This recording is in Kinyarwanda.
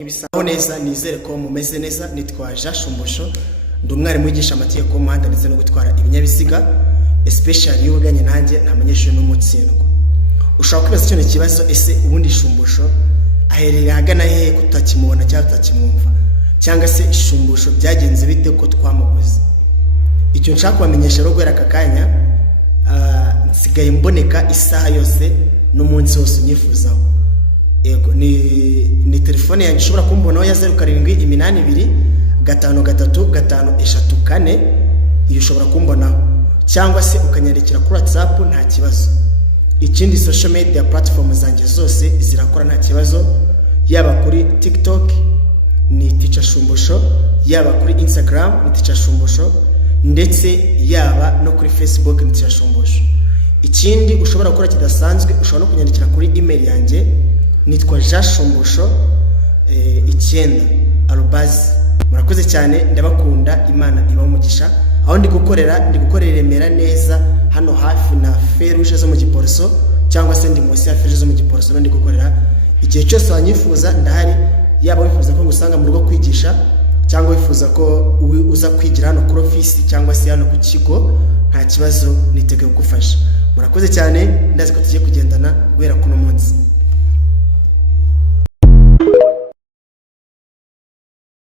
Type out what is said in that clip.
Ibisaho neza nizere ko mumeze neza. Nitwa Jean Shumbusho, ndi umwarimu wigisha amategeko y'umuhanda ndetse no gutwara ibinyabiziga, especially y'ubuganye nanjye nta munyeshuri n'umutsindwa. Ushaka kwibaza cyo kibazo, ese ubundi Shumbusho aherereye hagana hehe kutakimubona cyangwa tutakimwumva, cyangwa se Shumbusho byagenze bite ko twamubuze? Icyo nshaka kubamenyesha rero guhera aka kanya, nsigaye mboneka isaha yose n'umunsi wose unyifuzaho. Ego ni telefone yanjye ushobora kumbonaho ya 0782535334, iyo ushobora kumbonaho, cyangwa se ukanyandikira kuri WhatsApp nta kibazo. Ikindi social media platform zanjye zose zirakora nta kibazo, yaba kuri TikTok ni Teacher Shumbusho, yaba kuri Instagram ni Teacher Shumbusho, ndetse yaba no kuri Facebook ni Teacher Shumbusho. Ikindi ushobora gukora kidasanzwe, ushobora no kunyandikira kuri email yanjye, nitwa Jean Shumbusho 9@. Murakoze cyane, ndabakunda, Imana iba umugisha. Aho ndi gukorera Remera neza, hano hafi na Feruje zo mu Giporoso, cyangwa se ndi munsi ya Feruje zo mu Giporoso. Ndi gukorera igihe cyose wanyifuza ndahari, yaba wifuza ko ngusanga mu rugo kwigisha, cyangwa wifuza ko uza kwigira hano kuri office cyangwa se hano ku kigo, nta kibazo, niteguye kugufasha. Murakoze cyane, ndazi ko tugiye kugendana guhera kuno munsi.